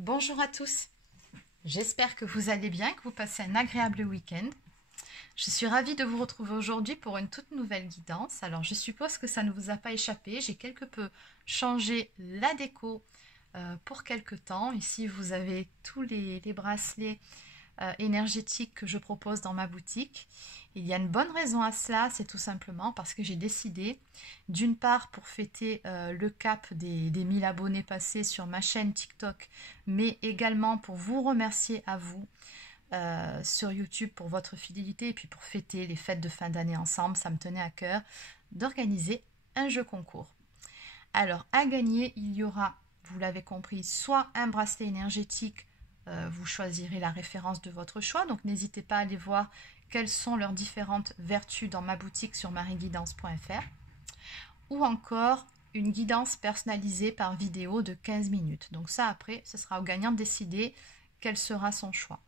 Bonjour à tous, j'espère que vous allez bien, que vous passez un agréable week-end. Je suis ravie de vous retrouver aujourd'hui pour une toute nouvelle guidance. Alors je suppose que ça ne vous a pas échappé, j'ai quelque peu changé la déco pour quelque temps. Ici vous avez tous les bracelets énergétiques que je propose dans ma boutique. Il y a une bonne raison à cela, c'est tout simplement parce que j'ai décidé, d'une part pour fêter le cap des 1000 abonnés passés sur ma chaîne TikTok, mais également pour vous remercier à vous sur YouTube pour votre fidélité et puis pour fêter les fêtes de fin d'année ensemble. Ça me tenait à cœur d'organiser un jeu concours. Alors à gagner, il y aura, vous l'avez compris, soit un bracelet énergétique, vous choisirez la référence de votre choix, donc n'hésitez pas à aller voir quelles sont leurs différentes vertus dans ma boutique sur marieguidance.fr, ou encore une guidance personnalisée par vidéo de 15 minutes. Donc ça, après, ce sera au gagnant de décider quel sera son choix.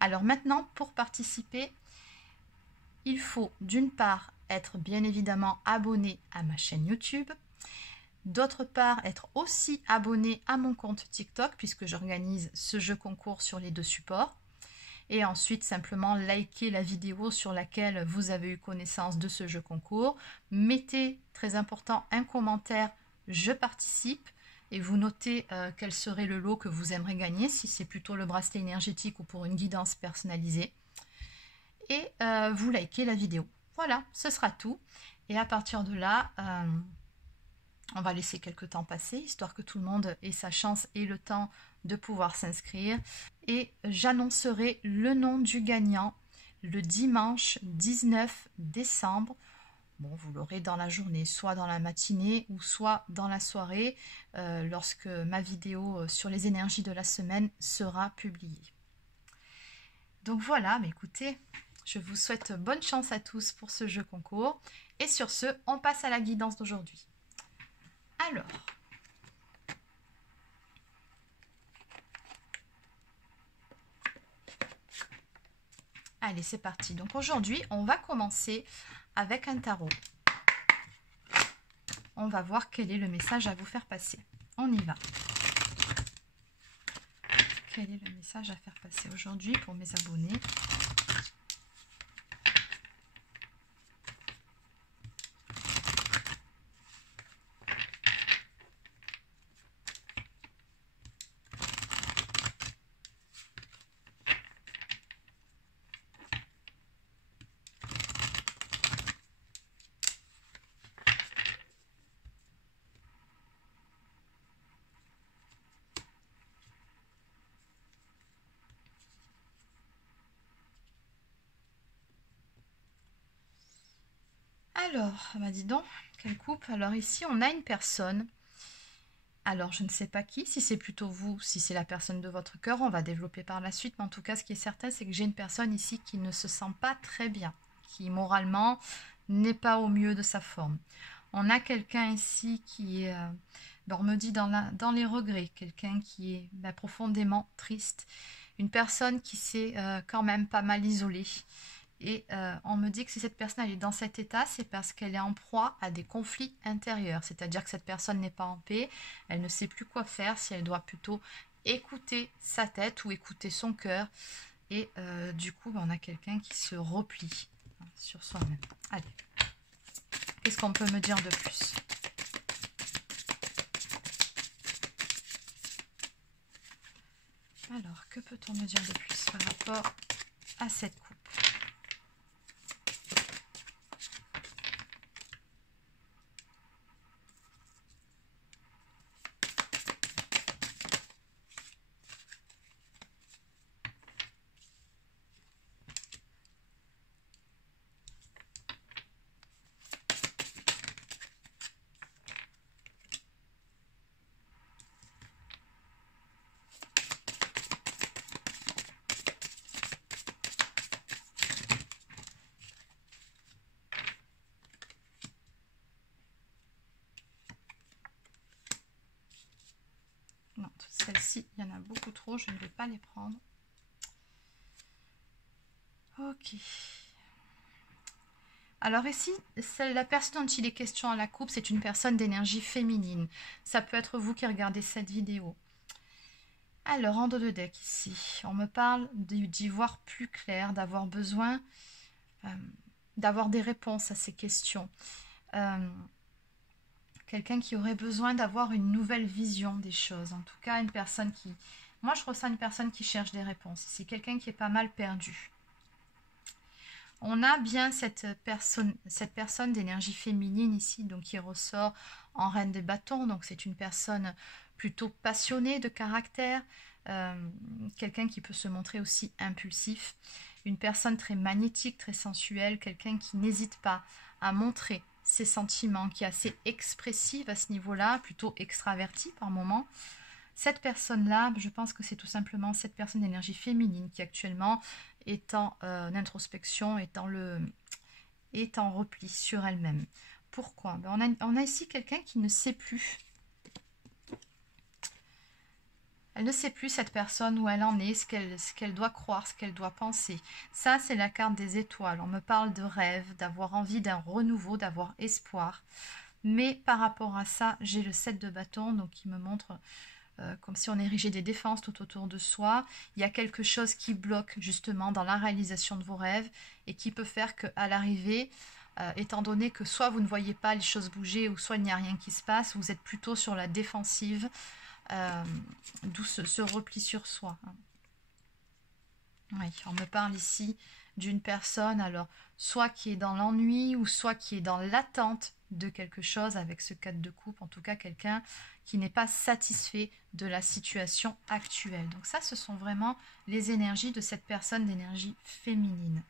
Alors maintenant, pour participer, il faut d'une part être bien évidemment abonné à ma chaîne YouTube, d'autre part être aussi abonné à mon compte TikTok puisque j'organise ce jeu concours sur les deux supports, et ensuite simplement liker la vidéo sur laquelle vous avez eu connaissance de ce jeu concours. Mettez, très important, un commentaire « Je participe » et vous notez quel serait le lot que vous aimeriez gagner, si c'est plutôt le bracelet énergétique ou pour une guidance personnalisée. Et vous likez la vidéo. Voilà, ce sera tout. Et à partir de là, on va laisser quelques temps passer, histoire que tout le monde ait sa chance et le temps de pouvoir s'inscrire. Et j'annoncerai le nom du gagnant le dimanche 19 décembre. Bon, vous l'aurez dans la journée, soit dans la matinée ou soit dans la soirée, lorsque ma vidéo sur les énergies de la semaine sera publiée. Donc voilà, mais écoutez, je vous souhaite bonne chance à tous pour ce jeu concours. Et sur ce, on passe à la guidance d'aujourd'hui. Alors, allez, c'est parti. Donc aujourd'hui, on va commencer avec un tarot. On va voir quel est le message à vous faire passer. On y va. Quel est le message à faire passer aujourd'hui pour mes abonnés ? Alors, bah dis donc, quelle coupe. Alors ici, on a une personne. Alors, je ne sais pas qui, si c'est plutôt vous, si c'est la personne de votre cœur, on va développer par la suite. Mais en tout cas, ce qui est certain, c'est que j'ai une personne ici qui ne se sent pas très bien, qui moralement n'est pas au mieux de sa forme. On a quelqu'un ici qui est, on me dit dans les regrets, quelqu'un qui est profondément triste, une personne qui s'est quand même pas mal isolée. Et on me dit que si cette personne elle est dans cet état, c'est parce qu'elle est en proie à des conflits intérieurs. C'est-à-dire que cette personne n'est pas en paix, elle ne sait plus quoi faire, si elle doit plutôt écouter sa tête ou écouter son cœur. Et du coup, on a quelqu'un qui se replie sur soi-même. Allez, qu'est-ce qu'on peut me dire de plus ? Alors, que peut-on me dire de plus par rapport à cette coupe ? Non, celles-ci, il y en a beaucoup trop, je ne vais pas les prendre. Ok. Alors ici, la personne dont il est question à la coupe, c'est une personne d'énergie féminine. Ça peut être vous qui regardez cette vidéo. Alors, en dos de deck ici, on me parle d'y voir plus clair, d'avoir besoin d'avoir des réponses à ces questions. Quelqu'un qui aurait besoin d'avoir une nouvelle vision des choses. En tout cas, une personne qui... Moi, je ressens une personne qui cherche des réponses. C'est quelqu'un qui est pas mal perdu. On a bien cette personne d'énergie féminine ici, donc qui ressort en reine des bâtons. Donc, c'est une personne plutôt passionnée de caractère. Quelqu'un qui peut se montrer aussi impulsif. Une personne très magnétique, très sensuelle. Quelqu'un qui n'hésite pas à montrer ses sentiments, qui est assez expressive à ce niveau-là, plutôt extravertie par moment. Cette personne-là, je pense que c'est tout simplement cette personne d'énergie féminine qui actuellement est en introspection, est en repli sur elle-même. Pourquoi? Ben, on a ici quelqu'un qui ne sait plus. Elle ne sait plus, cette personne, où elle en est, ce qu'elle doit croire, ce qu'elle doit penser. Ça, c'est la carte des étoiles. On me parle de rêve, d'avoir envie d'un renouveau, d'avoir espoir. Mais par rapport à ça, j'ai le 7 de bâton, donc qui me montre comme si on érigeait des défenses tout autour de soi. Il y a quelque chose qui bloque justement dans la réalisation de vos rêves et qui peut faire qu'à l'arrivée, étant donné que soit vous ne voyez pas les choses bouger ou soit il n'y a rien qui se passe, vous êtes plutôt sur la défensive, d'où ce repli sur soi. Oui, on me parle ici d'une personne, alors soit qui est dans l'ennui ou soit qui est dans l'attente de quelque chose avec ce 4 de coupe, en tout cas quelqu'un qui n'est pas satisfait de la situation actuelle. Donc ça, ce sont vraiment les énergies de cette personne d'énergie féminine.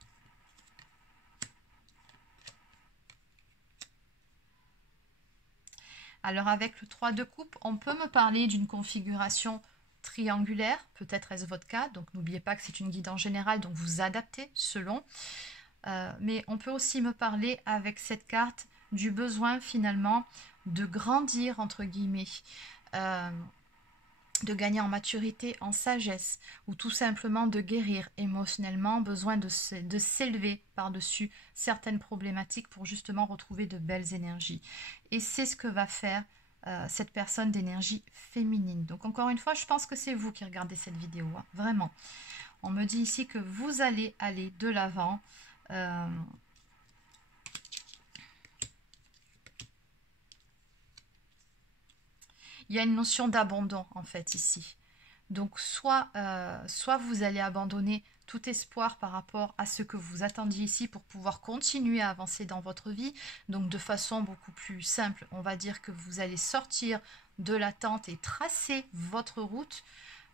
Alors avec le 3 de coupe, on peut me parler d'une configuration triangulaire, peut-être est-ce votre cas, donc n'oubliez pas que c'est une guidance générale, donc vous adaptez selon. Mais on peut aussi me parler avec cette carte du besoin finalement de grandir entre guillemets, de gagner en maturité, en sagesse, ou tout simplement de guérir émotionnellement, besoin de s'élever par-dessus certaines problématiques pour justement retrouver de belles énergies. Et c'est ce que va faire cette personne d'énergie féminine. Donc encore une fois, je pense que c'est vous qui regardez cette vidéo, hein, vraiment. On me dit ici que vous allez aller de l'avant. Il y a une notion d'abandon en fait ici. Donc soit vous allez abandonner tout espoir par rapport à ce que vous attendiez ici pour pouvoir continuer à avancer dans votre vie. Donc de façon beaucoup plus simple, on va dire que vous allez sortir de l'attente et tracer votre route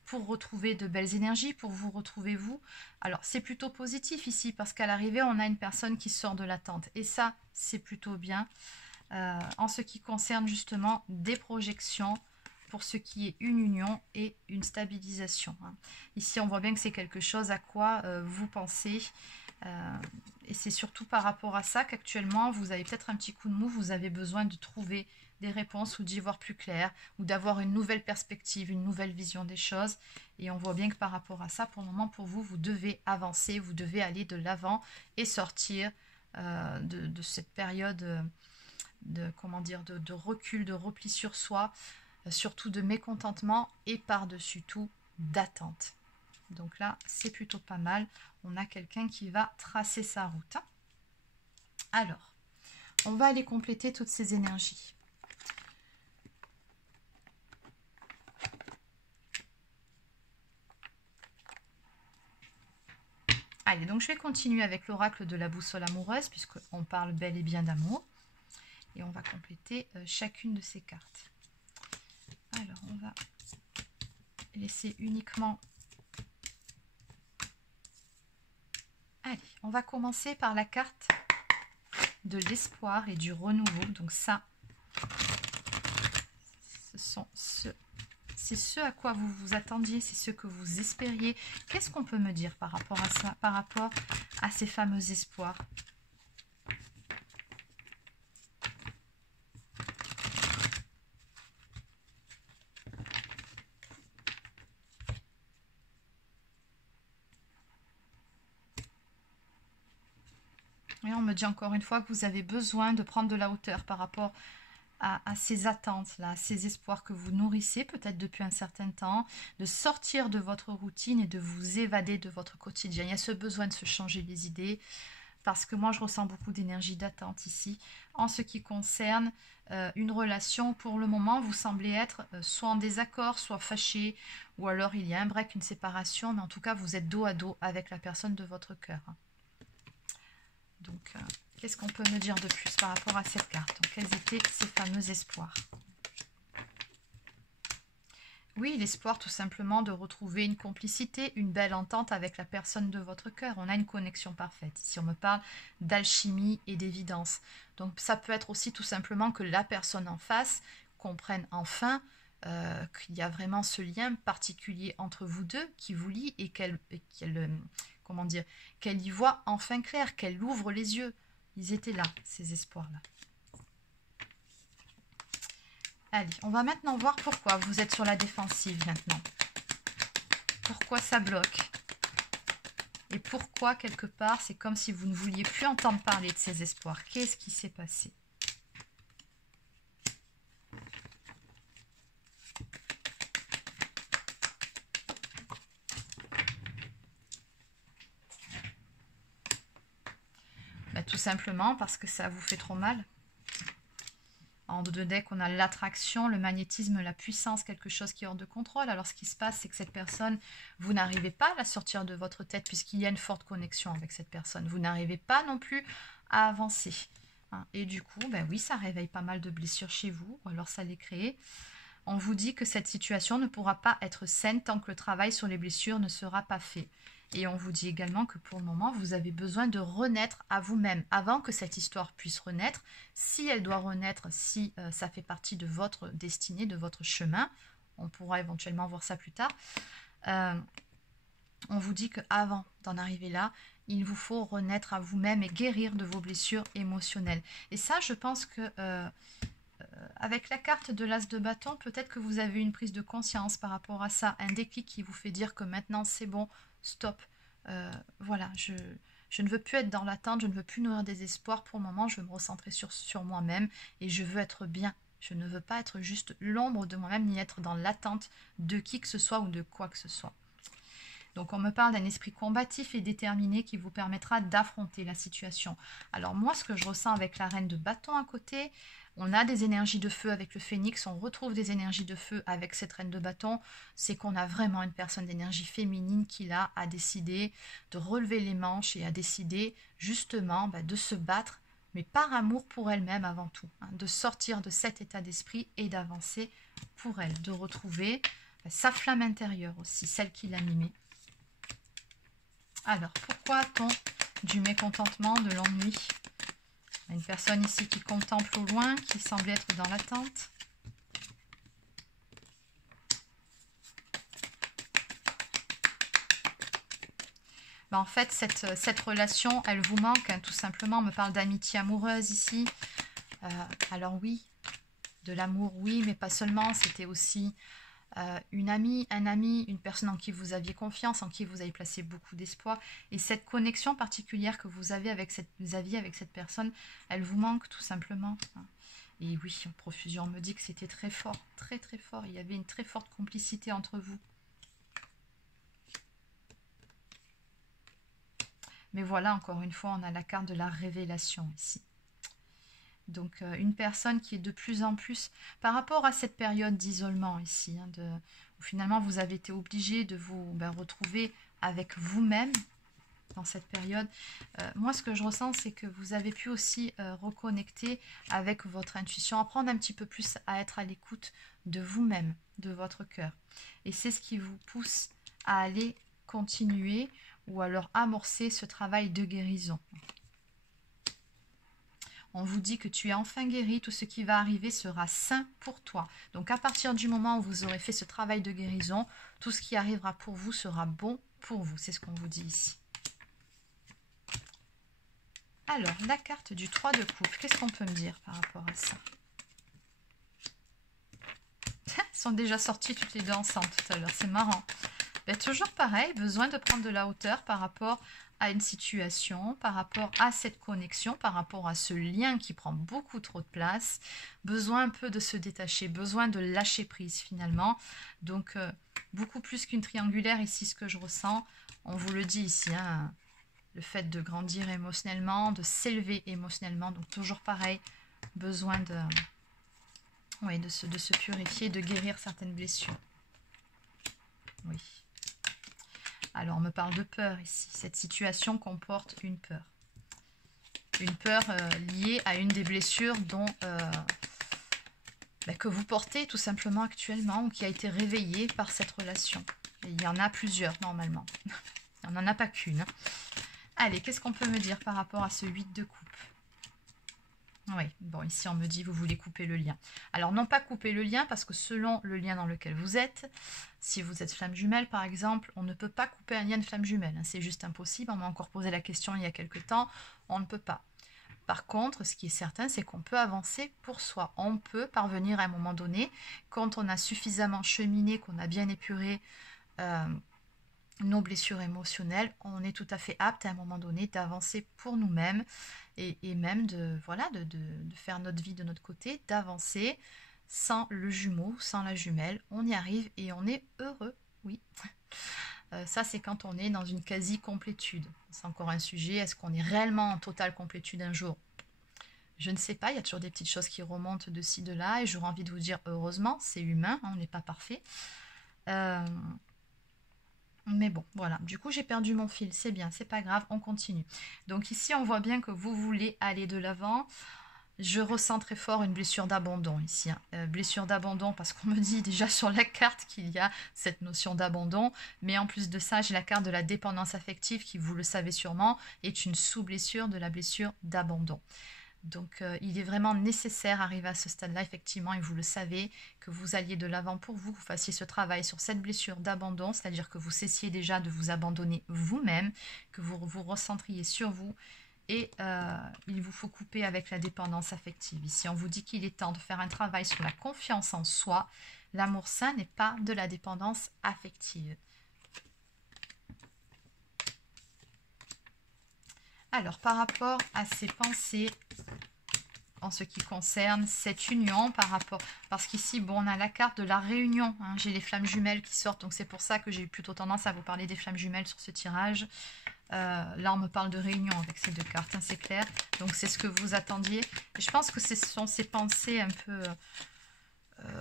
pour retrouver de belles énergies, pour vous retrouver vous. Alors c'est plutôt positif ici parce qu'à l'arrivée on a une personne qui sort de l'attente et ça c'est plutôt bien. En ce qui concerne justement des projections pour ce qui est une union et une stabilisation. Ici, on voit bien que c'est quelque chose à quoi vous pensez. Et c'est surtout par rapport à ça qu'actuellement, vous avez peut-être un petit coup de mou, vous avez besoin de trouver des réponses ou d'y voir plus clair, ou d'avoir une nouvelle perspective, une nouvelle vision des choses. Et on voit bien que par rapport à ça, pour le moment, pour vous, vous devez avancer, vous devez aller de l'avant et sortir de cette période de recul, de repli sur soi, surtout de mécontentement et par-dessus tout d'attente. Donc là, c'est plutôt pas mal. On a quelqu'un qui va tracer sa route. Alors, on va aller compléter toutes ces énergies. Allez, donc je vais continuer avec l'oracle de la boussole amoureuse, puisqu'on parle bel et bien d'amour. Et on va compléter chacune de ces cartes. Alors, on va laisser uniquement... Allez, on va commencer par la carte de l'espoir et du renouveau. Donc ça, c'est ce à quoi vous vous attendiez, c'est ce que vous espériez. Qu'est-ce qu'on peut me dire par rapport à ça, par rapport à ces fameux espoirs ? Et on me dit encore une fois que vous avez besoin de prendre de la hauteur par rapport à ces attentes-là, à ces espoirs que vous nourrissez peut-être depuis un certain temps, de sortir de votre routine et de vous évader de votre quotidien. Il y a ce besoin de se changer les idées, parce que moi je ressens beaucoup d'énergie d'attente ici. En ce qui concerne une relation, pour le moment, vous semblez être soit en désaccord, soit fâché, ou alors il y a un break, une séparation, mais en tout cas vous êtes dos à dos avec la personne de votre cœur. Donc, qu'est-ce qu'on peut me dire de plus par rapport à cette carte? Donc, quels étaient ces fameux espoirs? Oui, l'espoir tout simplement de retrouver une complicité, une belle entente avec la personne de votre cœur. On a une connexion parfaite. Ici, on me parle d'alchimie et d'évidence. Donc, ça peut être aussi tout simplement que la personne en face comprenne enfin qu'il y a vraiment ce lien particulier entre vous deux qui vous lie et qu'elle comment dire, qu'elle y voit enfin clair, qu'elle ouvre les yeux. Ils étaient là, ces espoirs-là. Allez, on va maintenant voir pourquoi vous êtes sur la défensive maintenant. Pourquoi ça bloque? Et pourquoi, quelque part, c'est comme si vous ne vouliez plus entendre parler de ces espoirs. Qu'est-ce qui s'est passé? Tout simplement parce que ça vous fait trop mal. En dos de deck, on a l'attraction, le magnétisme, la puissance, quelque chose qui est hors de contrôle. Alors, ce qui se passe, c'est que cette personne, vous n'arrivez pas à la sortir de votre tête puisqu'il y a une forte connexion avec cette personne. Vous n'arrivez pas non plus à avancer. Et du coup, ben oui, ça réveille pas mal de blessures chez vous, ou alors ça les crée. On vous dit que cette situation ne pourra pas être saine tant que le travail sur les blessures ne sera pas fait. Et on vous dit également que pour le moment, vous avez besoin de renaître à vous-même. Avant que cette histoire puisse renaître, si elle doit renaître, si ça fait partie de votre destinée, de votre chemin, on pourra éventuellement voir ça plus tard, on vous dit qu'avant d'en arriver là, il vous faut renaître à vous-même et guérir de vos blessures émotionnelles. Et ça, je pense que avec la carte de l'As de bâton, peut-être que vous avez une prise de conscience par rapport à ça, un déclic qui vous fait dire que maintenant c'est bon, stop, voilà, je ne veux plus être dans l'attente, je ne veux plus nourrir des espoirs pour le moment, je veux me recentrer sur moi-même et je veux être bien. Je ne veux pas être juste l'ombre de moi-même ni être dans l'attente de qui que ce soit ou de quoi que ce soit. Donc on me parle d'un esprit combatif et déterminé qui vous permettra d'affronter la situation. Alors moi, ce que je ressens avec la reine de bâton à côté, on a des énergies de feu avec le phénix, on retrouve des énergies de feu avec cette reine de bâton, c'est qu'on a vraiment une personne d'énergie féminine qui là a décidé de relever les manches et a décidé justement de se battre, mais par amour pour elle-même avant tout, de sortir de cet état d'esprit et d'avancer pour elle, de retrouver sa flamme intérieure aussi, celle qui l'animait. Alors, pourquoi a-t-on du mécontentement, de l'ennui? Une personne ici qui contemple au loin, qui semble être dans l'attente. En fait, cette relation, elle vous manque, tout simplement. On me parle d'amitié amoureuse ici. Alors oui, de l'amour, oui, mais pas seulement. C'était aussi une amie, un ami, une personne en qui vous aviez confiance, en qui vous avez placé beaucoup d'espoir. Et cette connexion particulière que vous aviez avec cette personne, elle vous manque tout simplement. Et oui, en profusion, on me dit que c'était très fort, très très fort. Il y avait une très forte complicité entre vous. Mais voilà, encore une fois, on a la carte de la révélation ici. Donc, une personne qui est de plus en plus, par rapport à cette période d'isolement ici, où finalement vous avez été obligé de vous retrouver avec vous-même dans cette période. Moi, ce que je ressens, c'est que vous avez pu aussi reconnecter avec votre intuition, apprendre un petit peu plus à être à l'écoute de vous-même, de votre cœur. Et c'est ce qui vous pousse à aller continuer ou alors amorcer ce travail de guérison. On vous dit que tu es enfin guéri, tout ce qui va arriver sera sain pour toi. Donc à partir du moment où vous aurez fait ce travail de guérison, tout ce qui arrivera pour vous sera bon pour vous. C'est ce qu'on vous dit ici. Alors, la carte du 3 de coupe, qu'est-ce qu'on peut me dire par rapport à ça? Elles sont déjà sorties toutes les deux ensemble tout à l'heure, c'est marrant. Toujours pareil, besoin de prendre de la hauteur par rapport à une situation, par rapport à cette connexion, par rapport à ce lien qui prend beaucoup trop de place, besoin un peu de se détacher, besoin de lâcher prise finalement. Donc beaucoup plus qu'une triangulaire ici, ce que je ressens, on vous le dit ici, hein, le fait de grandir émotionnellement, de s'élever émotionnellement, donc toujours pareil, besoin de, oui, de se purifier, de guérir certaines blessures. Oui. Alors, on me parle de peur ici. Cette situation comporte une peur. Une peur liée à une des blessures dont, que vous portez tout simplement actuellement ou qui a été réveillée par cette relation. Et il y en a plusieurs normalement. Il n'y en a pas qu'une. Hein. Allez, qu'est-ce qu'on peut me dire par rapport à ce 8 de coupe? Oui, bon, ici on me dit vous voulez couper le lien. Alors non pas couper le lien parce que selon le lien dans lequel vous êtes, si vous êtes flamme jumelle par exemple, on ne peut pas couper un lien de flamme jumelle. Hein, c'est juste impossible, on m'a encore posé la question il y a quelque temps, on ne peut pas. Par contre, ce qui est certain, c'est qu'on peut avancer pour soi. On peut parvenir à un moment donné, quand on a suffisamment cheminé, qu'on a bien épuré nos blessures émotionnelles, on est tout à fait apte à un moment donné d'avancer pour nous-mêmes et même de, voilà, de faire notre vie de notre côté, d'avancer sans le jumeau, sans la jumelle. On y arrive et on est heureux, oui. Ça, c'est quand on est dans une quasi-complétude. C'est encore un sujet, est-ce qu'on est réellement en totale complétude un jour? Je ne sais pas, il y a toujours des petites choses qui remontent de ci, de là, et j'aurais envie de vous dire, heureusement, c'est humain, hein, on n'est pas parfait. Mais bon, voilà. Du coup, j'ai perdu mon fil. C'est bien, c'est pas grave, on continue. Donc ici, on voit bien que vous voulez aller de l'avant. Je ressens très fort une blessure d'abandon ici. Hein. Blessure d'abandon parce qu'on me dit déjà sur la carte qu'il y a cette notion d'abandon. Mais en plus de ça, j'ai la carte de la dépendance affective qui, vous le savez sûrement, est une sous-blessure de la blessure d'abandon. Donc, il est vraiment nécessaire, arrivé à ce stade-là, effectivement, et vous le savez, que vous alliez de l'avant pour vous, que vous fassiez ce travail sur cette blessure d'abandon, c'est-à-dire que vous cessiez déjà de vous abandonner vous-même, que vous vous recentriez sur vous, et il vous faut couper avec la dépendance affective. Ici, on vous dit qu'il est temps de faire un travail sur la confiance en soi. L'amour sain n'est pas de la dépendance affective. Alors, par rapport à ces pensées, en ce qui concerne cette union, parce qu'ici, bon, on a la carte de la réunion, hein, j'ai les flammes jumelles qui sortent, donc c'est pour ça que j'ai eu plutôt tendance à vous parler des flammes jumelles sur ce tirage. Là, on me parle de réunion avec ces deux cartes, hein, c'est clair, donc c'est ce que vous attendiez. Et je pense que ce sont ces pensées un peu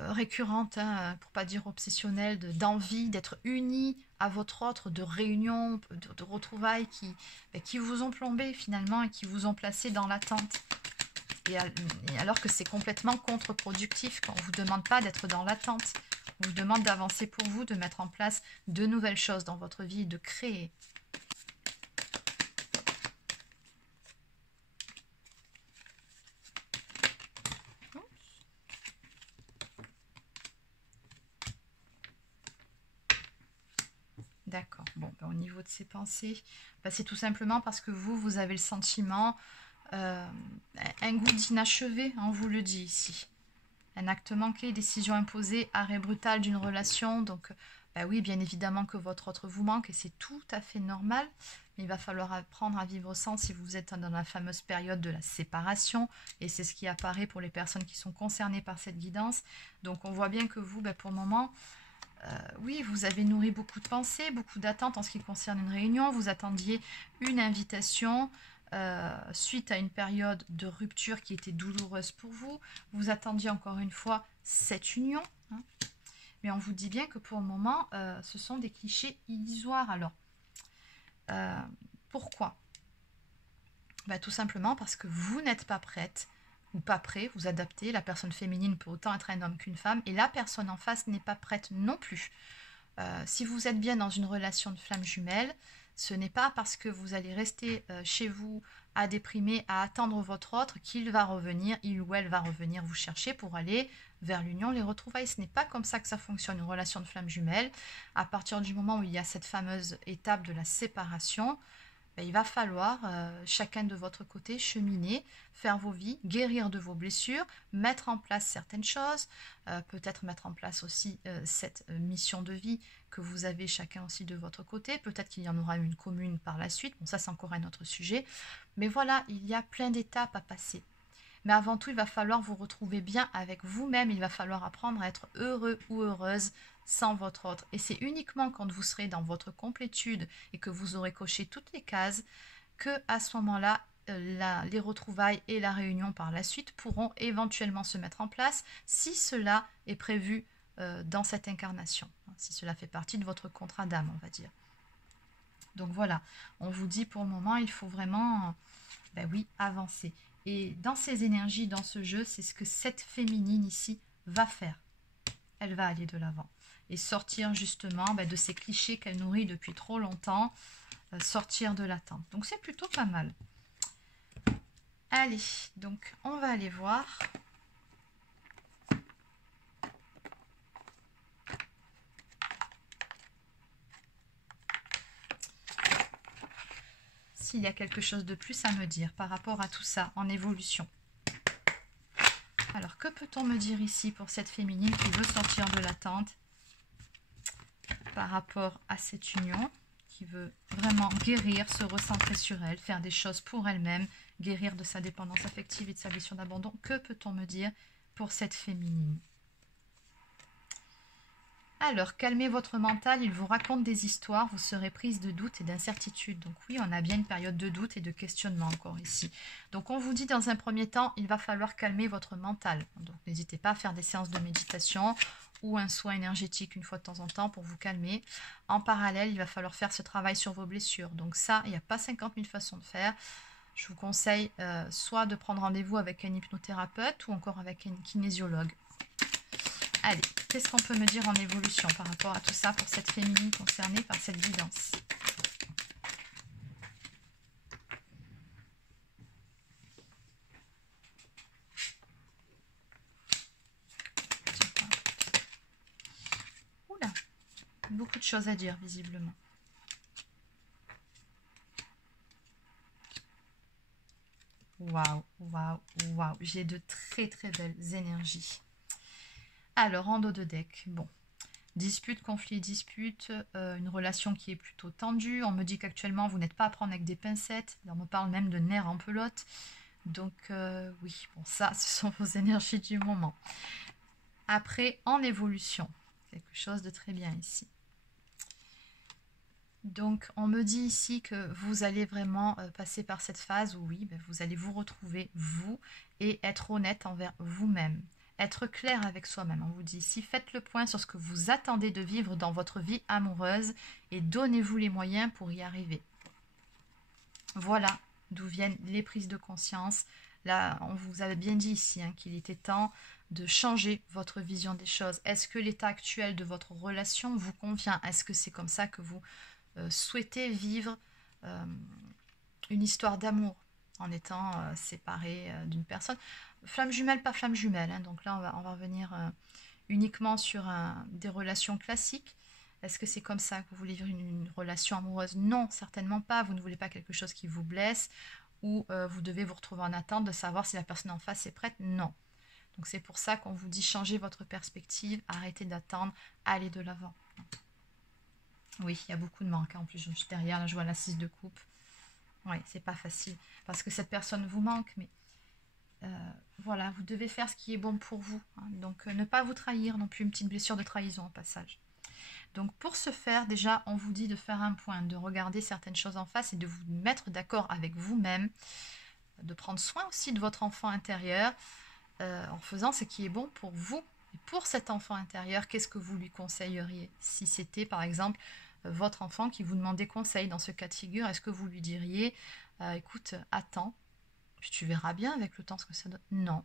récurrentes, hein, pour pas dire obsessionnelles, d'envie d'être unis à votre autre, de réunion, de retrouvailles qui vous ont plombé finalement et qui vous ont placé dans l'attente. Et alors que c'est complètement contre-productif, quand on ne vous demande pas d'être dans l'attente, on vous demande d'avancer pour vous, de mettre en place de nouvelles choses dans votre vie, de créer. D'accord. Bon, ben, au niveau de ces pensées, ben, c'est tout simplement parce que vous avez le sentiment, un goût d'inachevé, on vous le dit ici. Un acte manqué, décision imposée, arrêt brutal d'une relation. Donc, ben oui, bien évidemment que votre autre vous manque et c'est tout à fait normal. Mais il va falloir apprendre à vivre sans si vous êtes dans la fameuse période de la séparation. Et c'est ce qui apparaît pour les personnes qui sont concernées par cette guidance. Donc, on voit bien que vous, ben, pour le moment... oui, vous avez nourri beaucoup de pensées, beaucoup d'attentes en ce qui concerne une réunion. Vous attendiez une invitation suite à une période de rupture qui était douloureuse pour vous. Vous attendiez encore une fois cette union. Hein. Mais on vous dit bien que pour le moment, ce sont des clichés illusoires. Alors, pourquoi? Ben, tout simplement parce que vous n'êtes pas prête ou pas prêt, vous adaptez. La personne féminine peut autant être un homme qu'une femme et la personne en face n'est pas prête non plus. Si vous êtes bien dans une relation de flamme jumelle, ce n'est pas parce que vous allez rester chez vous à déprimer, à attendre votre autre qu'il va revenir, il ou elle va revenir vous chercher pour aller vers l'union, les retrouvailles. Ce n'est pas comme ça que ça fonctionne, une relation de flamme jumelle. À partir du moment où il y a cette fameuse étape de la séparation, ben, il va falloir chacun de votre côté cheminer, faire vos vies, guérir de vos blessures, mettre en place certaines choses, peut-être mettre en place aussi cette mission de vie que vous avez chacun aussi de votre côté. Peut-être qu'il y en aura une commune par la suite. Bon, ça c'est encore un autre sujet. Mais voilà, il y a plein d'étapes à passer. Mais avant tout, il va falloir vous retrouver bien avec vous-même. Il va falloir apprendre à être heureux ou heureuse sans votre autre. Et c'est uniquement quand vous serez dans votre complétude et que vous aurez coché toutes les cases que à ce moment-là, les retrouvailles et la réunion par la suite pourront éventuellement se mettre en place si cela est prévu dans cette incarnation, si cela fait partie de votre contrat d'âme, on va dire. Donc voilà, on vous dit pour le moment, il faut vraiment, ben oui, avancer. Et dans ces énergies, dans ce jeu, c'est ce que cette féminine ici va faire. Elle va aller de l'avant et sortir justement de ces clichés qu'elle nourrit depuis trop longtemps, sortir de l'attente. Donc c'est plutôt pas mal. Allez, donc on va aller voir. S'il y a quelque chose de plus à me dire par rapport à tout ça en évolution. Alors, que peut-on me dire ici pour cette féminine qui veut sortir de l'attente par rapport à cette union, qui veut vraiment guérir, se recentrer sur elle, faire des choses pour elle-même, guérir de sa dépendance affective et de sa blessure d'abandon? Que peut-on me dire pour cette féminine? Alors, calmez votre mental, il vous raconte des histoires, vous serez prise de doute et d'incertitude. Donc oui, on a bien une période de doute et de questionnement encore ici. Donc on vous dit dans un premier temps, il va falloir calmer votre mental. Donc n'hésitez pas à faire des séances de méditation ou un soin énergétique une fois de temps en temps pour vous calmer. En parallèle, il va falloir faire ce travail sur vos blessures. Donc ça, il n'y a pas 50 000 façons de faire. Je vous conseille soit de prendre rendez-vous avec un hypnothérapeute ou encore avec un kinésiologue. Allez, qu'est-ce qu'on peut me dire en évolution par rapport à tout ça pour cette féminine concernée par cette guidance? Oula, beaucoup de choses à dire visiblement. Waouh, waouh, waouh, j'ai de très très belles énergies. Alors, en dos de deck, bon, dispute, conflit, dispute, une relation qui est plutôt tendue. On me dit qu'actuellement, vous n'êtes pas à prendre avec des pincettes. On me parle même de nerfs en pelote. Donc, oui, bon, ça, ce sont vos énergies du moment. Après, en évolution, quelque chose de très bien ici. Donc, on me dit ici que vous allez vraiment passer par cette phase où, oui, vous allez vous retrouver, vous, et être honnête envers vous-même. Être clair avec soi-même. On vous dit ici, faites le point sur ce que vous attendez de vivre dans votre vie amoureuse et donnez-vous les moyens pour y arriver. Voilà d'où viennent les prises de conscience. Là, on vous avait bien dit ici qu'il était temps de changer votre vision des choses. Est-ce que l'état actuel de votre relation vous convient? Est-ce que c'est comme ça que vous souhaitez vivre une histoire d'amour en étant séparé d'une personne? Flamme jumelle, pas flamme jumelle. Donc là, on va revenir uniquement sur des relations classiques. Est-ce que c'est comme ça que vous voulez vivre une relation amoureuse? Non, certainement pas. Vous ne voulez pas quelque chose qui vous blesse ou vous devez vous retrouver en attente de savoir si la personne en face est prête? Non. Donc c'est pour ça qu'on vous dit changer votre perspective, arrêtez d'attendre, allez de l'avant. Oui, il y a beaucoup de manques. En plus, je suis derrière, là, je vois la 6 de coupe. Oui, c'est pas facile parce que cette personne vous manque, mais voilà, vous devez faire ce qui est bon pour vous. Donc, ne pas vous trahir non plus, une petite blessure de trahison au passage. Donc, pour ce faire, déjà, on vous dit de faire un point, de regarder certaines choses en face et de vous mettre d'accord avec vous-même, de prendre soin aussi de votre enfant intérieur en faisant ce qui est bon pour vous. Et pour cet enfant intérieur, qu'est-ce que vous lui conseilleriez? Si c'était, par exemple, votre enfant qui vous demandait conseil dans ce cas de figure, est-ce que vous lui diriez écoute, attends, puis tu verras bien avec le temps ce que ça donne? Non.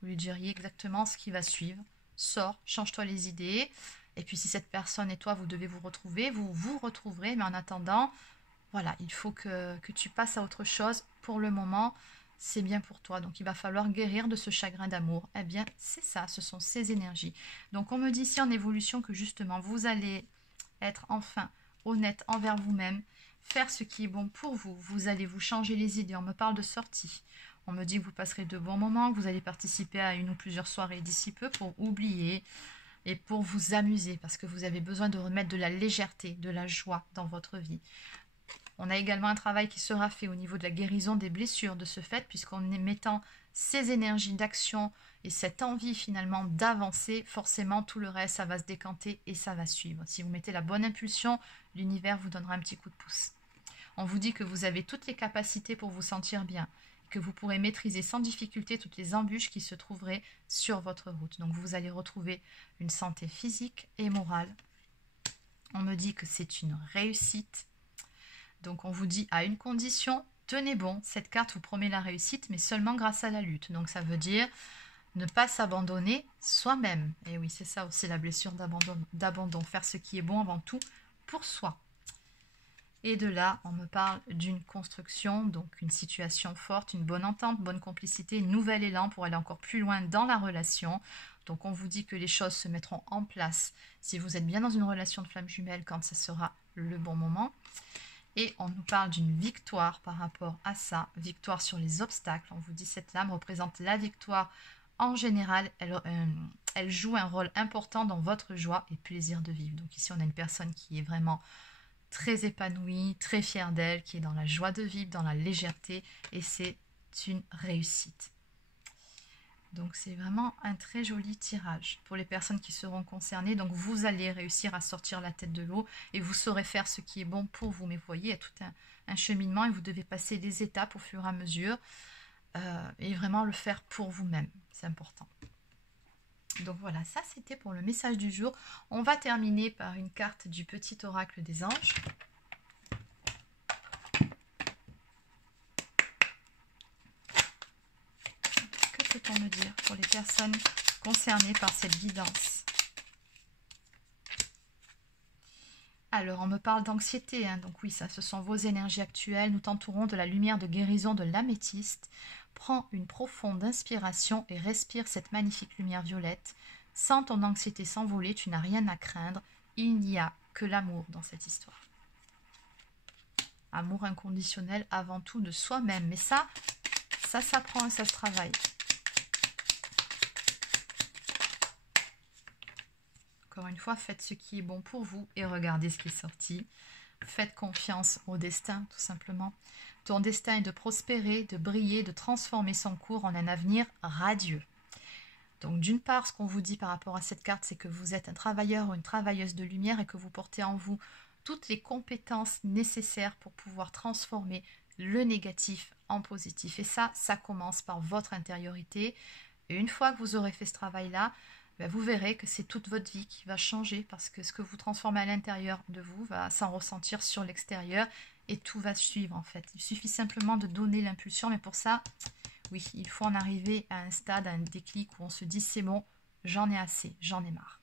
Vous lui diriez exactement ce qui va suivre. Sors, change-toi les idées. Et puis si cette personne et toi, vous devez vous retrouver, vous vous retrouverez. Mais en attendant, voilà, il faut que tu passes à autre chose. Pour le moment, c'est bien pour toi. Donc il va falloir guérir de ce chagrin d'amour. Eh bien, c'est ça, ce sont ces énergies. Donc on me dit ici en évolution que justement, vous allez être enfin honnête envers vous-même. faire ce qui est bon pour vous. Vous allez vous changer les idées. On me parle de sortie. On me dit que vous passerez de bons moments, que vous allez participer à une ou plusieurs soirées d'ici peu pour oublier et pour vous amuser parce que vous avez besoin de remettre de la légèreté, de la joie dans votre vie. On a également un travail qui sera fait au niveau de la guérison des blessures de ce fait, puisqu'en mettant ces énergies d'action et cette envie finalement d'avancer, forcément tout le reste, ça va se décanter et ça va suivre. Si vous mettez la bonne impulsion, l'univers vous donnera un petit coup de pouce. On vous dit que vous avez toutes les capacités pour vous sentir bien, que vous pourrez maîtriser sans difficulté toutes les embûches qui se trouveraient sur votre route. Donc vous allez retrouver une santé physique et morale. On me dit que c'est une réussite. Donc on vous dit à une condition, tenez bon, cette carte vous promet la réussite, mais seulement grâce à la lutte. Donc ça veut dire ne pas s'abandonner soi-même. Et oui, c'est ça aussi la blessure d'abandon. Faire ce qui est bon avant tout pour soi. Et de là, on me parle d'une construction, donc une situation forte, une bonne entente, bonne complicité, un nouvel élan pour aller encore plus loin dans la relation. Donc on vous dit que les choses se mettront en place si vous êtes bien dans une relation de flamme jumelle quand ce sera le bon moment. Et on nous parle d'une victoire par rapport à ça, victoire sur les obstacles. On vous dit que cette lame représente la victoire en général. Elle joue un rôle important dans votre joie et plaisir de vivre. Donc ici, on a une personne qui est vraiment très épanouie, très fière d'elle, qui est dans la joie de vivre, dans la légèreté. Et c'est une réussite. Donc c'est vraiment un très joli tirage pour les personnes qui seront concernées. Donc vous allez réussir à sortir la tête de l'eau et vous saurez faire ce qui est bon pour vous. Mais vous voyez, il y a tout un cheminement et vous devez passer des étapes au fur et à mesure et vraiment le faire pour vous-même. C'est important. Donc voilà, ça c'était pour le message du jour. On va terminer par une carte du petit oracle des anges. On me dire pour les personnes concernées par cette guidance. Alors, on me parle d'anxiété, hein, donc oui, ça, ce sont vos énergies actuelles. Nous t'entourons de la lumière de guérison de l'améthyste. Prends une profonde inspiration et respire cette magnifique lumière violette. Sens ton anxiété s'envoler, tu n'as rien à craindre. Il n'y a que l'amour dans cette histoire. Amour inconditionnel avant tout de soi-même. Mais ça s'apprend et ça se travaille. Encore une fois, faites ce qui est bon pour vous et regardez ce qui est sorti. Faites confiance au destin, tout simplement. Ton destin est de prospérer, de briller, de transformer son cours en un avenir radieux. Donc d'une part, ce qu'on vous dit par rapport à cette carte, c'est que vous êtes un travailleur ou une travailleuse de lumière et que vous portez en vous toutes les compétences nécessaires pour pouvoir transformer le négatif en positif. Et ça commence par votre intériorité. Et une fois que vous aurez fait ce travail-là, vous verrez que c'est toute votre vie qui va changer parce que ce que vous transformez à l'intérieur de vous va s'en ressentir sur l'extérieur et tout va suivre en fait. Il suffit simplement de donner l'impulsion, mais pour ça, oui, il faut en arriver à un stade, à un déclic où on se dit c'est bon, j'en ai assez, j'en ai marre.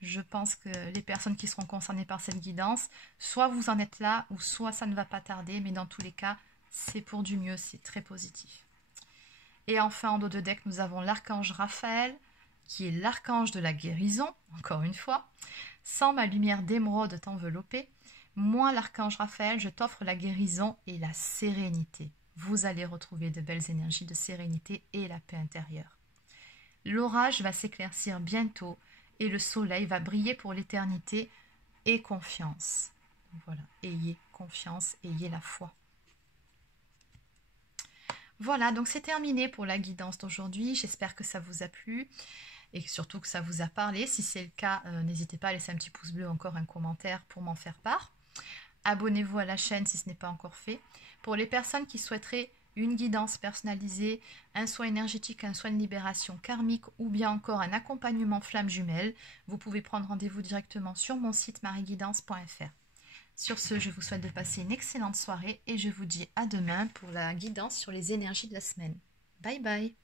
Je pense que les personnes qui seront concernées par cette guidance, soit vous en êtes là, ou soit ça ne va pas tarder, mais dans tous les cas, c'est pour du mieux, c'est très positif. Et enfin, en dos de deck, nous avons l'archange Raphaël, qui est l'archange de la guérison, encore une fois. Sans ma lumière d'émeraude t'envelopper, moi, l'archange Raphaël, je t'offre la guérison et la sérénité. Vous allez retrouver de belles énergies de sérénité et la paix intérieure. L'orage va s'éclaircir bientôt et le soleil va briller pour l'éternité. Et confiance. Voilà, ayez confiance, ayez la foi. Voilà, donc c'est terminé pour la guidance d'aujourd'hui. J'espère que ça vous a plu et surtout que ça vous a parlé. Si c'est le cas, n'hésitez pas à laisser un petit pouce bleu, encore un commentaire pour m'en faire part. Abonnez-vous à la chaîne si ce n'est pas encore fait. Pour les personnes qui souhaiteraient une guidance personnalisée, un soin énergétique, un soin de libération karmique ou bien encore un accompagnement flamme jumelle, vous pouvez prendre rendez-vous directement sur mon site marieguidance.fr. Sur ce, je vous souhaite de passer une excellente soirée et je vous dis à demain pour la guidance sur les énergies de la semaine. Bye bye!